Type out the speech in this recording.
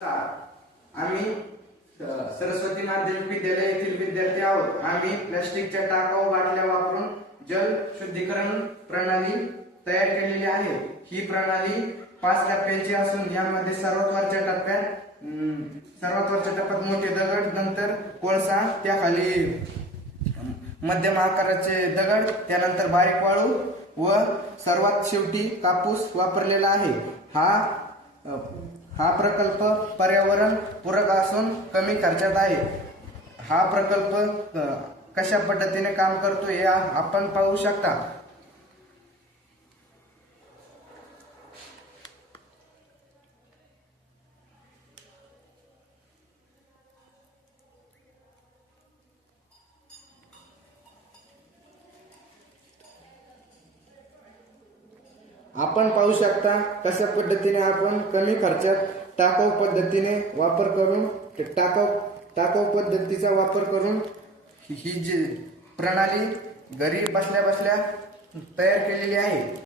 आम्ही सरस्वती माध्यमिक विद्यालय येथील विद्यार्थी आहोत. आम्ही प्लास्टिकच्या टाकाऊ बाटल्या वापरून जल शुद्धीकरण प्रणाली तयार केलेली आहे. ही प्रणाली 5 टप्प्यांची असून यामध्ये सर्वात वरच्या टप्प्यात मोठे दगड, नंतर कोळसा, त्याखाली मध्यम आकाराचे दगड, त्यानंतर बारीक वाळू व सर्वात शेवटी कापूस वापरलेला आहे. हा प्रकल्प पर्यावरण पूरक असून कमी खर्चात आहे. हा प्रकल्प कशा पद्धतीने काम करतो हे आपण पाहू शकता. आपण पाहू शकता कशा पद्धतीने आपण कमी खर्चात टाकाऊ पद्धतीचा वापर करून ही जी प्रणाली घरी बसल्या बसल्या तयार केलेली आहे.